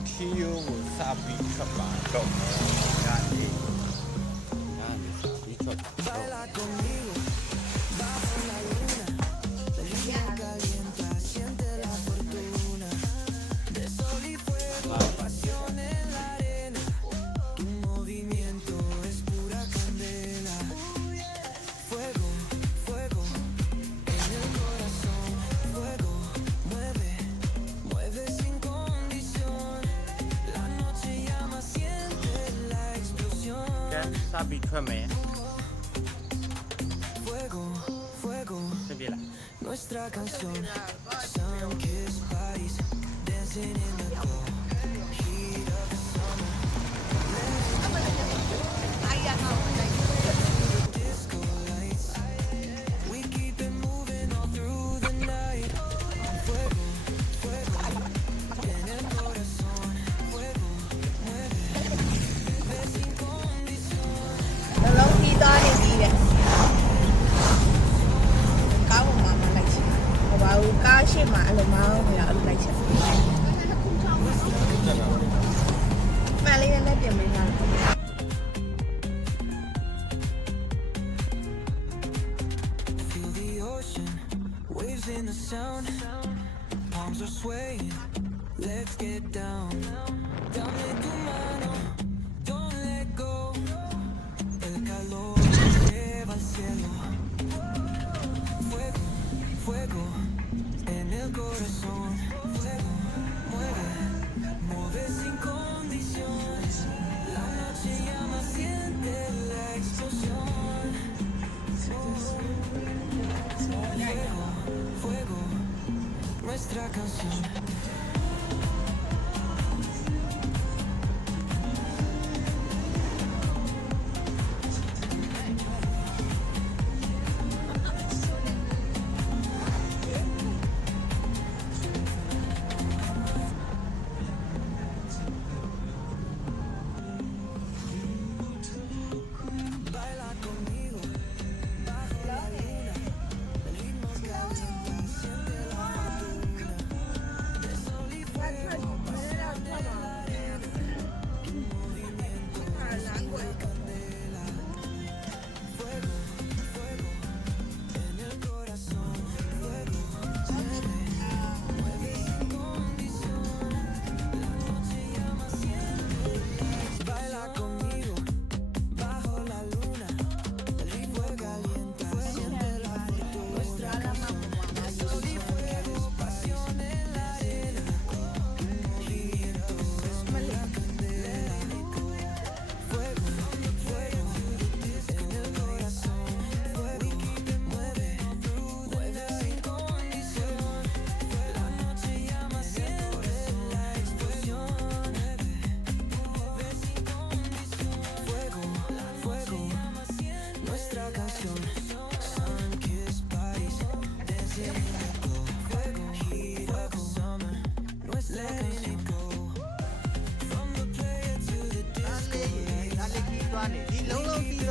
tayo sa Pizza Bar. Yan, yan, sa Pizza Bar. nuestra canción. Sun kiss bodies, dancing in the ရှေ့မှာအဲ့လိုမောင်းပြီးတော့အဲ့လိုလိုက်ချက်မလေးနဲ့လက်ပြင်ပေးထားတယ် Palms are swaying, let's get down.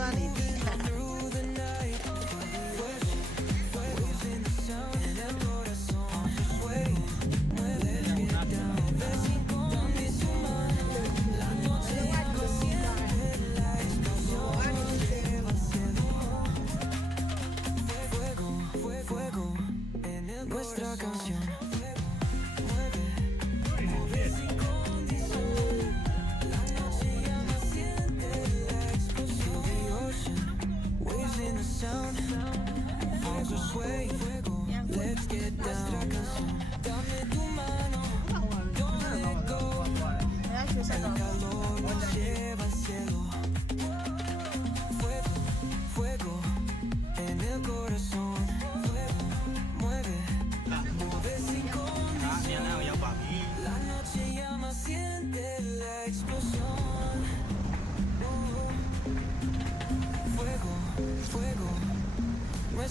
you are leaving.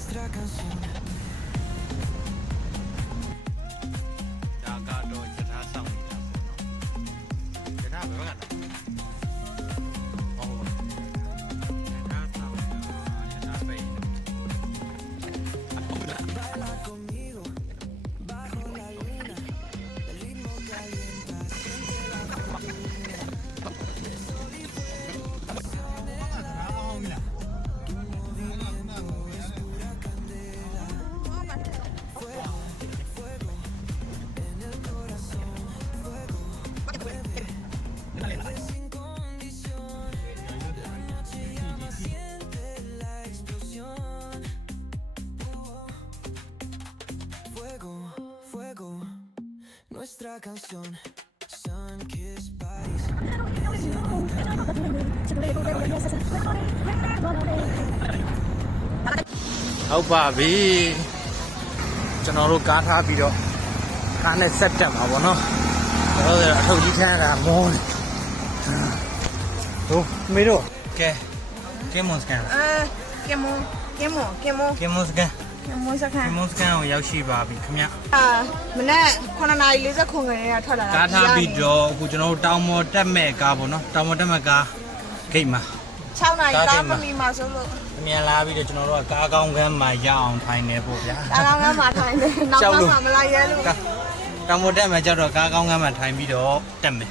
nuestra canción nuestra canción. Sun-kissed bodies. ဟုတ်ပါပြီကျွန်တော်တို့ကားထားပြီးတော့ကားနဲ့ဆက်တက်မှာပေါ့နော်ကျွန်တော်တို့အထုပ်ကြီးထမ်းတာမောတယ်ဟိုမေတို့ကဲကဲမွန်စကန်အဲကင်မွန်ကင်မွန်ကင်မွန်ကဲမွန်စကန်ကင် မွန်စခကဲန်းမွန်စကန်ကိုရောက်ရှိပါပြီခင်ဗျအာမနေ့9:49ခွန်ကနေထွက်လာတာကားထားပြီးတော့အခုကျွန်တော်တို့တောင်မော်တက်မဲ့ကားပေါ့နော်တောင်မော်တက်မဲ့ကားဂိတ်မှာ6နာရီကားမမီမှာဆိုလို့အမြန်လာပြီးတော့ကျွန်တော်တို့ကကားကောင်းကမ်းမှာရအောင်ထိုင်နေပို့ဗျာကားကောင်းကမှထိုင်တယ်နောက်ကြောက်လို့မှမလာရဲလို့ကားတောင်မော်တက်မဲ့ကြတော့ကားကောင်းကမ်းမှာထိုင်ပြီးတော့တက်မယ်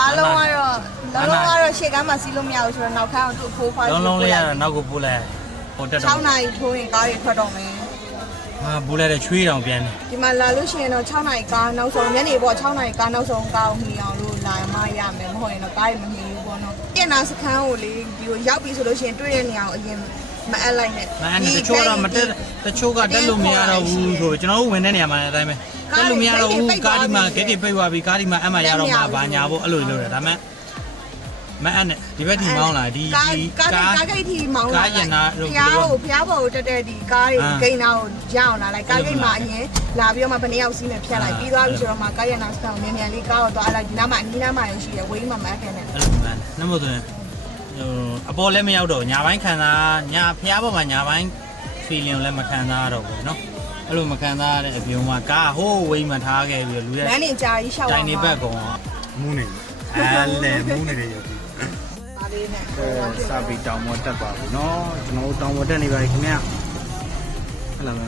အားလုံးကတော့လုံးလုံးကတော့ရှေ့ကမ်းမှာစီးလို့မရဘူးဆိုတော့နောက်ခန်းကိုသူ့ဖိုးဖိုးလုံးလုံးလေးရတော့နောက်ကိုပို့လိုက်ဟိုတက်တော့6နာရီထိုးရင်ကားတွေထွက်တော့မယ် ဟာပို့လိုက်တဲ့ချွေးတောင်ပြန်တယ်ဒီမှာလာလို့ရှိရင်တော့6နာရီကားနောက်ဆုံးညနေပေါ့6နာရီကားနောက်ဆုံးကားကိုမှီအောင်လို့လာမှရမယ်မဟုတ်ရင်တော့ကားတွေမမှီဘူးပေါ့နော်ပြင်နာစခန်းကိုလေဒီကိုရောက်ပြီဆိုလို့ရှိရင်တွေ့တဲ့နေရာကိုအရင်မအပ်လိုက်နဲ့မအဲ့တချို့တော့မတက်တချို့ကတက်လို့မရတော့ဘူးဆိုကျွန်တော်တို့ဝင်တဲ့နေရာမှာလည်းအတိုင်းပဲတက်လို့မရတော့ဘူးကားဒီမှာဂိတ်တွေပိတ်သွားပြီကားဒီမှာအမှရတော့မှာဘာညာဖို့အဲ့လိုလုပ်တယ်ဒါမဲ့မ အဲ့နဲ့ဒီဘက်ဒီမောင်းလာဒီ ကား ဒီ ကား ကား ကားဂိတ်ထိမောင်းလာ ကားရနာတို့ ဖျားကိုဖျားပေါ်ကိုတက်တဲ့ဒီကားတွေ အာ ဂိတ်နာကိုရအောင်လာလိုက်ကားဂိတ်မှာအရင်လာပြီးတော့မှဘယ်နှစ်ယောက်စီးမယ်ဖြတ်လိုက် အာ ပြီးသွားပြီဆိုတော့မှကားရနာစခန်းကိုမြန်မြန်လေးကားကိုသွားလိုက်ဒီနားမှာအနီးနားမှာရရှိတယ်ဝေးမှာမအပ်ခဲ့နဲ့ အဲ့လိုမှန်နမို့ဆိုရင်ဟိုအပေါ်လည်းမရောက်တော့ညာပိုင်းခံစားညာဖျားပေါ်မှာညာပိုင်း feeling လည်းမခံစားရတော့ဘူးเนาะအဲ့လိုမခံစားရတဲ့အပြင်မှာကားဟိုးဝိမ်းမထားခဲ့ပြီးလူရဲ့ လမ်းနေကြာကြီးရှောက် တိုင်နေဘက်ကောင်မူးနေအဲ့လေမူးနေတယ်ရုပ်ကြီး ပါ လေးနဲ့ အဲစာပီတောင်မော်တက်ပါဘူးเนาะကျွန်တော်တို့တောင်မော်တက်နေပါပြီခင်ဗျဟုတ်လားမ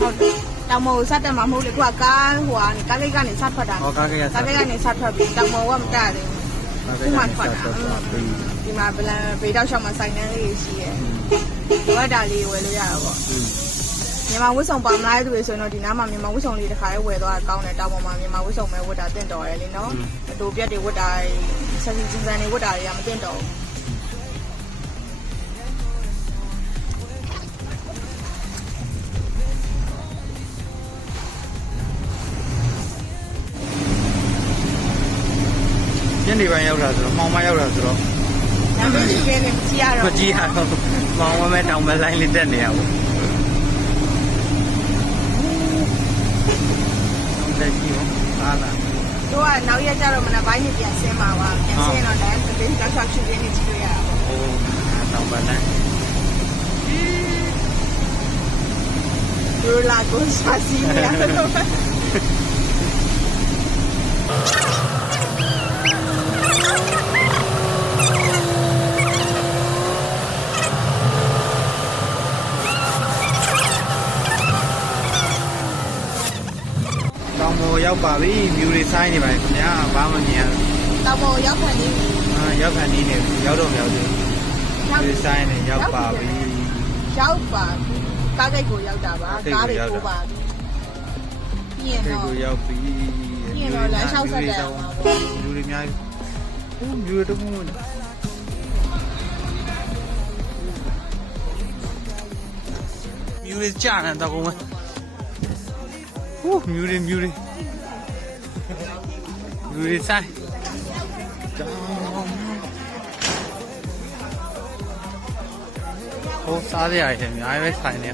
ဟုတ်တယ်တောင်မော်ကိုစတက်မှာမဟုတ်လေခုကကားဟိုကနေကားဂိတ်ကနေစထွက်တာ ဟောကားကရ ကားဂိတ်ကနေစထွက်ပြီးတောင်မော်ကမတက်တယ် ဒီမှာထွက်တာ ဒီမှာဗလန်ဘေးတောက်ရှောက်မှာစိုင်းနှန်းလေးရှိရဲဒီဝတ်တာလေးဝယ်လို့ရတာပေါ့ မြန်မာဝတ်စုံပါမလားသူတွေဆိုရင်တော့ဒီနားမှာမြန်မာဝတ်စုံလေးတစ်ခါလေးဝယ်သွားတာကောင်းတယ်တောင်ပေါ်မှာမြန်မာဝတ်စုံပဲဝတ်တာတင့်တော်တယ်လေနော်အတူပြက်တွေဝတ်တာဆက်စီစံတွေဝတ်တာတွေကမတင့်တော်ဘူးညနေပိုင်းရောက်တာဆိုတော့မှောင်မရောက်တာဆိုတော့နံပါတ်ရှိတဲ့နေမကြည့်ရမတော့ကြည့်ရတော့မှောင်မမဲတောင်မဲလိုင်းလေးတက်နေရဘူးတက်ကြည့်ရော အားလားသူကနောက်ရက်ကျတော့မနက်ပိုင်းနေပြန်ဆင်းမှာပါပြန်ဆင်းတော့လည်းဘေးတောက်ရှောက်ရှိနေကြည့်လို့ရတာပေါ့ဟိုတောင်မဲလိုင်းသူတို့လာကိုစားစီနေရတယ်တော့ တောင်ပေါ် ရောက်ပါပြီမြူတွေဆိုင်နေပါပြီခင်ဗျာဘာမှမမြင်ရဘူးတောင်ပေါ်ရောက်ခံနေပြီအာရောက်ခံနေနေပြီရောက်တော့မရောက်သေးဘူးမြူတွေဆိုင်နေရောက်ပါပြီရောက်ပါပြီကားဂိတ်ကိုရောက်တာပါကားဂိတ်ကားကိုတွေရောက်တာပို့ပါပြီပြီးရင်ဒီတော့ကိုရောက်ပြီပြီးရင်တော့လမ်းလျှောက်ဆက်တယ်ဟောပါဘောမြူတွေအများကြီးဦးမြူတွေတော့မဝင်မြူတွေကြာနေတော့ကုန်မယ်ဟိုးမြူတွေမြူတွေ မြူတွေဆိုင်ဟိုစားရရတယ်အများကြီးပဲဆိုင်နေ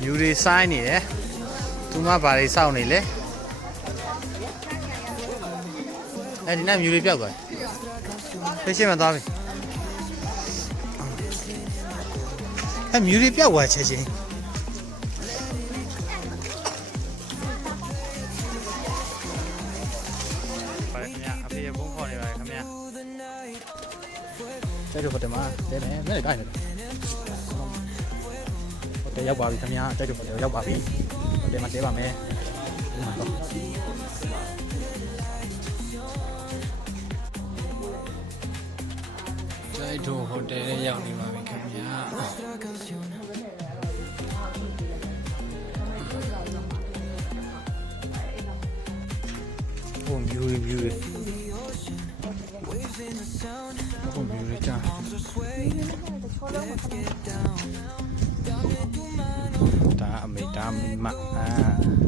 မြူတွေဆိုင်နေတယ်သူမဘာတွေစောင့်နေလဲအဲဒီနေ့မြူတွေပြောက်သွားတယ်ရှင်းရှင်းမသွားပြီအဲမြူတွေပြောက်သွားချက်ချင်း နေမဲကိုင်းနေတယ်ဟုတ်တယ်ရောက်ပါပြီခင်ဗျကျိုက်တော့ဖတ်တယ်ရောက်ပါပြီဟုတ်တယ်မှာတဲပါမယ်ဒီမှာတော့ကျိုက်တော့ဟိုတယ်ရဲ့ရောက်နေပါပြီခင်ဗျ Nuestra canción. ဟိုမြူ တွေမြူတွေဟိုမြူတွေကြာဒါအမီမအာဒါ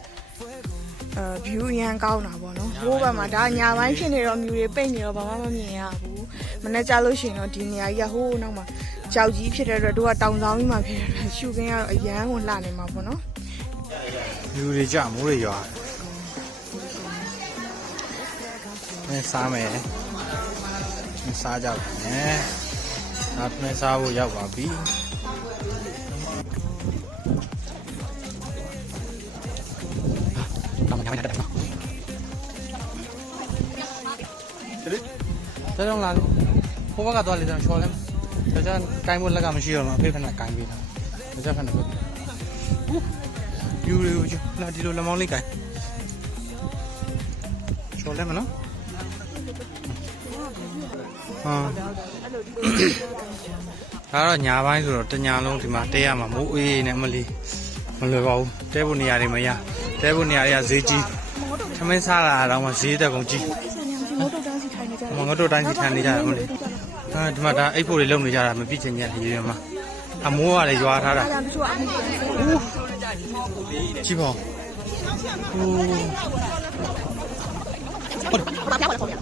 အဲ view အရန်ကောင်းတာပေါ့နော်ဟိုးဘက်မှာဒါညာပိုင်းဖြစ်နေတော့မြူတွေပိတ်နေတော့ဘာမှမမြင်ရဘူးမနေ့ကျလို့ရှိရင်တော့ဒီနေရာကြီးကဟိုးနောက်မှာကြောက်ကြီးဖြစ်တဲ့အတွက်တို့ကတောင်ဆောင်ကြီးမှာဖြစ်တဲ့အတွက်ရှူခင်းကတော့အရန်ကိုလှနေမှာပေါ့နော်လူတွေကြမိုးတွေရွာမင်းစားမယ်မင်းစားကြပါနဲ့ဒါမင်းစားဖို့ရောက်ပါပြီ တော်တော်လာလေဟိုဘက်ကတော့လေကျွန်တော်ချော်လဲဒါကြောင့်ကိုင်းဖို့လက်ကမရှိတော့မှအဖေခဏကိုင်းပေးတာဒါကြောင့်ခဏပဲယူရီကိုလာဒီလိုလက်မောင်းလေးကိုင်ချော်လဲမနော်ဟာဒါတော့ညာပိုင်းဆိုတော့တညာလုံးဒီမှာတဲရမှာမိုးအေးနဲ့မလီမလွယ်ပါဘူးတဲဖို့နေရာတွေမရတဲဖို့နေရာတွေကဈေးကြီးသမင်းစားလာတော့မှဈေးတက်ကုန်ကြီး ငုတ်တုတ်တန်းစီထိုင်နေကြ မငါတို့တိုင်းစီထိုင်နေကြတယ်မလီဟာဒီမှာဒါအိတ်ဖို့တွေလုံနေကြတာမပြည့်ချင်ကြရေတွေမှာအမိုးကလည်းရွာထားတာအားကြောင့်တချို့အမှုပြန်တယ်ကြည့်ပါဦးဟိုဟုတ်တယ်ဘာပြောလဲခေါ်ရ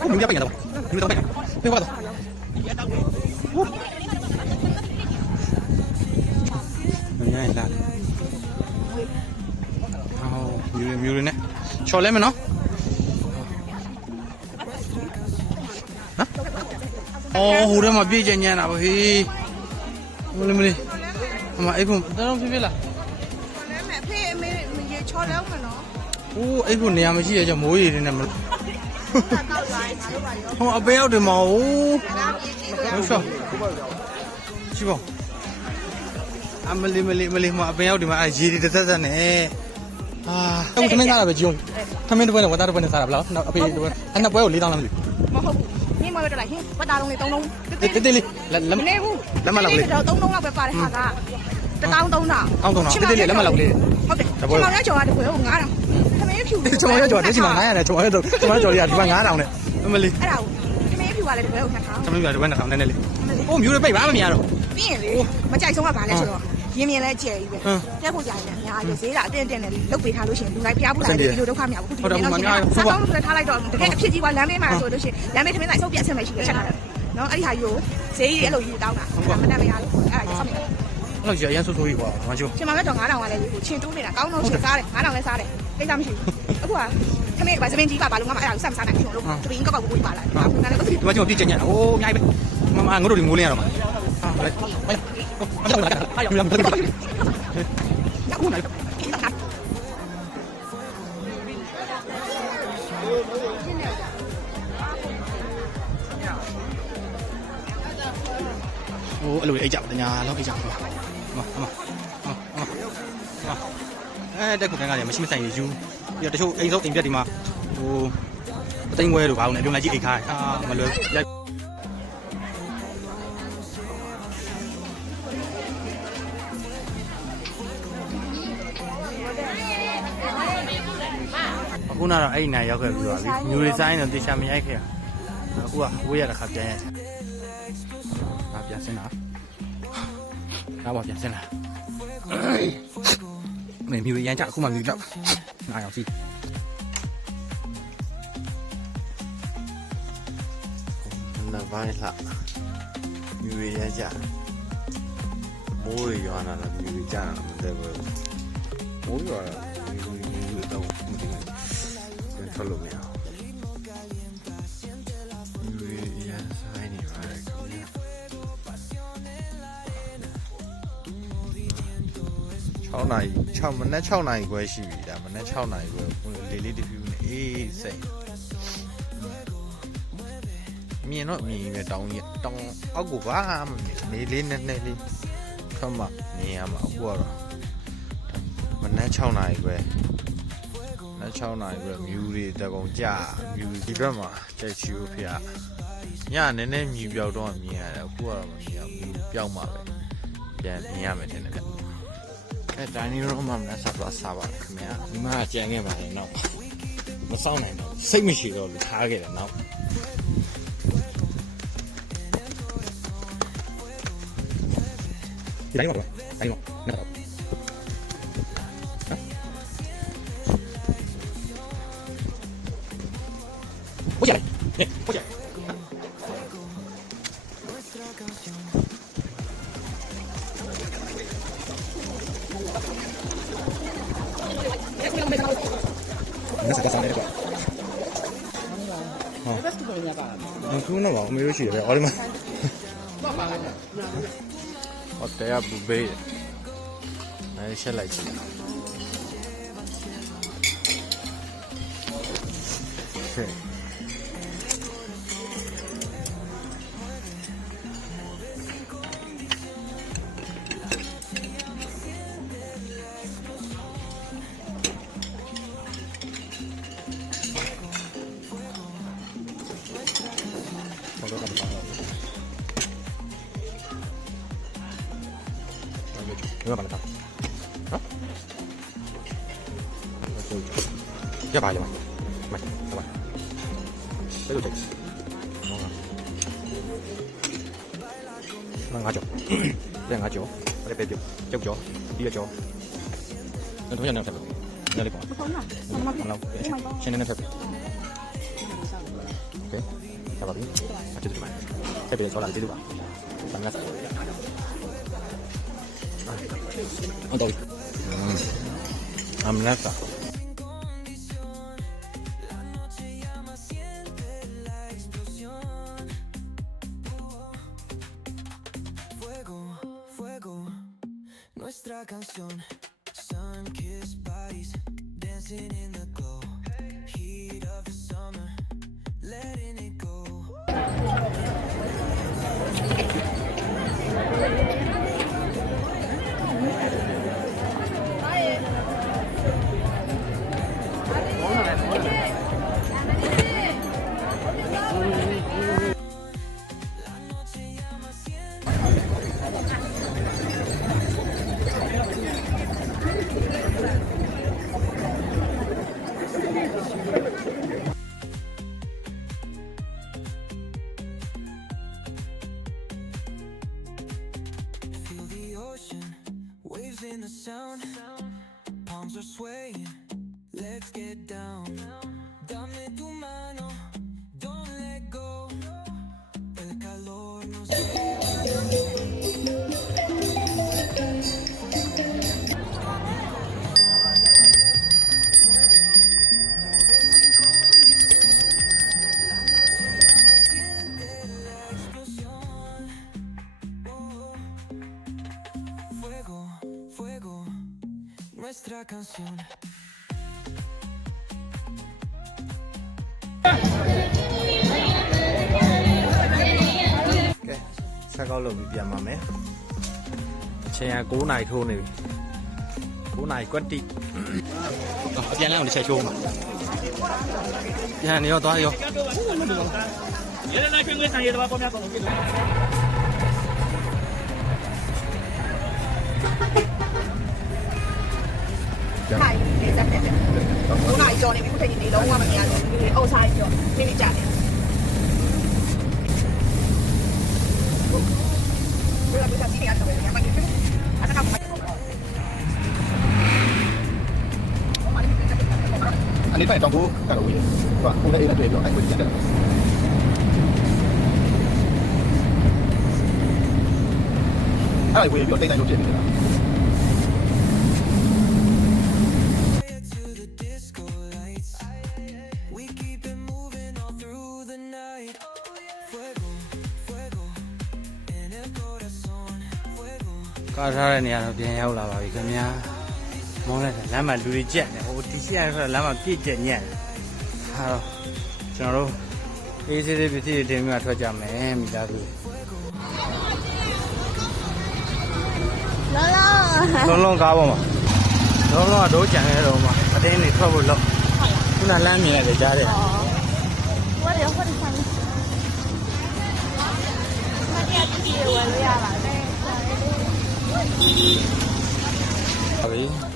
အောင်မြင်ပြပြန်တော့မြင်တော့ပြန်ပြပါတော့မင်းရလာဟောမြူရမြူရနဲ့ချော်လဲမနော် ဟိုထဲမှာပြည့်ကျညံ့တာဗေးမလေးမလေးအမအိတ်ဖုန်းတော်တော်ပြပြလားလည်းမဲ့ဖေးအမေရေချော်တော့မနော်။အိုးအဲ့ခုနေရာမရှိရကြမိုးရီတွေနဲ့မလို့တောက်လိုက်ငါတို့ပါရော။ဟောအပေးရောက်တယ်မဟုတ်ဒါပြေးကြည့်တယ်။ဟုတ်ရှော့။ကြည့်ပါဦးအမလီမလီမလီမအပေးရောက်ဒီမှာအဲရေတွေတစ်သက်သက်နဲ့အာအခုသမင်းကားတာပဲကြည့်အောင်။သမင်းတစ်ပွဲနဲ့ဝတ်သားတစ်ပွဲနဲ့စားတာဘလား။နောက်အဖေတစ်ပွဲအဲ့နှစ်ပွဲကို၄တောင်းလားမသိမဟုတ်ဘူး ညမရတော့လိုက်ဟင်းဝတ်သားလုံးလေး၃လုံးဘူး။တေးတေးလေးလက်လက်မနေဘူးလက်မလောက်လေးတော့၃လုံးလောက်ပဲပါတယ်ဟာကတတောင်းသုံးတာတောင်းတောင်းတော့တေးတေးလေးလက်မလောက်လေးဟုတ်တယ်ကျွန်တော်လည်းကြော်ရတယ်ကို9000သမင်းဖြူ။ကျွန်တော်ရကြော်တယ်ဒီမှာ900နဲ့ကျွန်တော်ရတော့ကျွန်တော်ကြော်ရဒီမှာ9000နဲ့အမလီအဲ့ဒါကိုသမင်းဖြူကလည်းဒီဘက်ကို2000သမင်းပြဒီဘက်နဲ့ထောင်နေနေလေး။အိုးမျိုးတွေပိတ်ပါမမြင်ရတော့ပြီးရင်လေမကြိုက်ဆုံးကဘာလဲဆိုတော့ ရင်းမြင်လဲကြဲကြီးပဲဟမ်တက်ဖို့ကြာရင်အများကြီးဈေးတာအတင်းတင်းနဲ့လုတ်ပေးထားလို့ရှိရင်လူလိုက်ဖျားဖို့လာတယ်ဒီလိုဒုက္ခမရဘူးခုဒီနေ့တော့စားကောင်းလို့ထားလိုက်တော့တကယ်အဖြစ်ကြီးကလမ်းမေးမှာဆိုလို့ရှိရင်လမ်းမေးသမင်းလိုက်စုပ်ပြတ်ဆက်မယ်ရှိတယ်ချက်ထားတယ်နော်အဲ့ဒီဟာယူဈေးကြီးအဲ့လိုယူတောင်းတာမတတ်မရလို့အဲ့ဒါဆောက်နေ။အဲ့လိုကြီးအရင်ဆိုးဆိုးကြီးကွာ။မချိုးရှင်မလည်းတော့9000ကလည်းကိုချင်းတူးနေတာကောင်းတော့ရှင်စားတယ်9000လည်းစားတယ်ကိစ္စမရှိဘူးအခုကသမင်းကသမင်းကြီးကဘာလို့ငါအဲ့ဒါကိုစမ်းစားနိုင်ရှင်လို့တပင်းကောက်ကောက်ကိုပါလာတယ်ငါလည်းကိုဒီမှာကျွန်တော်ပြည့်ကျင်ညံ့။အိုးအများကြီးပဲ။မမငါတို့ဒီမိုးလင်းရတော့မှာ။ဟာလိုက်။လိုက်။ ဟုတ်။မကြောက်လား။ဟာရောက်။အခုနိုင်ဟိုအဲ့လိုအိတ်ကြပါညာလောက်အိတ်ကြပါအမအမအမအမအဲတက်ခုကန်ကလည်းမရှိမဆိုင်ယူပြီးတော့တချို့အိမ်ဆုံးအိမ်ပြက်ဒီမှာဟိုအသိန်းဝဲတို့ဘာလို့လဲအပြုံလိုက်ကြီးအိတ်ခါအာမလွယ် ခုနတော့အဲ့ဒီနားရောက်ခဲ့ပြီးသွားပြီမြူရီဆိုင်တော့တေချာမရိုက်ခဲ့ဘူးအခုကဝေးရတာခါပြန်ရတာပြန်စင်းလားနောက်မှပြန်စင်းလားမင်းမြူရီရန်ချအခုမှမြူရီတော့နားရောက်စီနားပါလာမြူရီရန်ချမိုးရွာလာတာမြူရီကြတာမတည့်ဘူးမိုးရွာတာမြူရီတော့မတည့်ဘူး ထွက်လို့မရဘူးမြူရရဆိုင်နေပါတယ်ခင်ဗျာ6နာရီ6မနက်6နာရီခွဲရှိပြီဒါမနက်6နာရီခွဲလေလေးတစ်ဖြူနဲ့အေးစိတ်မြင်တော့မြင်ရတောင်းကြီးတောင်းအောက်ကိုဘာမှမမြင်နေလေးနဲ့နဲ့လေးခမမြင်ရမှာအခုကတော့မနက်6နာရီခွဲမ နက်6နာရီခွဲမြူတွေတကုံကြာမြူဒီဘက်မှာကြက်ချူဖေညနည်းနည်းမြူပြောက်တော့မြင်ရတယ်အခုကတော့မမြင်ရဘူးမြူပြောက်မှာပဲပြန်မြင်ရမယ်တဲ့ဗျအဲဒိုင်နီရောမှာမနဲ့ဆက်သွားစားပါခင်ဗျာဒီမှာကြံခဲ့ပါတယ်နောက်မဆောင်နိုင်တော့စိတ်မရှိတော့လူထားခဲ့တယ်နောက်ဒီတိုင်းပါတိုင်းပါနော်ဟု မဆက်စားနေတော့ဟုတ်ခုနကတော့အမေတို့ရှိတယ်ဗျအော်ဒီမှာဟောတရားဘူဘေးအဲ 你要把它打。啊？那就要把要把，要把，这这个。那阿娇，这阿娇，我这白娇，娇娇，第二娇。那同能听不？那你讲。不懂啊，他妈的。好了，现在能听。OK，下把兵，接着去买，再别人说了，接吧，咱们。Antav. Ah. Mm. Nuestra canción. Sun Kiss dancing in the nuestra canción. Okay, ဆက်ကောက်လုပ်ပြီးပြန်ပါမယ်။အချိန်က9နာရီထိုးနေပြီ။9နာရီကွက်တိ။အပြန်လဲအောင်တစ်ချက်ချိုးမှာ။ပြန်နေရောသွားရော။ရဲလိုက်ပြန်လေးဆိုင်ရတော့ပေါ်များတော့ပြီ။ 9နာရီ၄၀နဲ့9နာရီကျော်နေပြီခုထိနေလုံးဝမမြင်ရဘူးဒီအောက်ဆိုင်ကျော်နေနေကြတယ်ဘယ်လိုလဲဒီကနေ့အတော့ရမှာကိစ္စအဲ့ဒါကอันนี้ใส่ตองคู่กับวีว่าคุณได้เองตัวเองไอ้คุณจะได้อะไรวีอยู่ในนายกเจ็ดนี่นะ ကားထားတဲ့နေရာတော့ပြန်ရောက်လာပါပြီခင်ဗျာမောင်းလိုက်တာလမ်းမှာလူတွေကြက်နေဟိုဒီရှိရဆိုလမ်းမှာပြည့်ကြက်ညက်နေဟာတော့ကျွန်တော်တို့အေးစေးလေးပစ္စည်းတွေတင်ပြီးမှထွက်ကြမယ်မိသားစုလောလောလုံးလုံးကားပေါ်မှာလုံးလုံးကတို့ကြံနေတော့မှာအတင်းနေထွက်ဖို့လို့ခုနလမ်းမြင်ရတယ်ကြားတယ်ဝယ်ရဟိုဒီဆိုင်မတရားကြည့်ရဝယ်လို့ရပါတယ် ဟုတ်ပြီ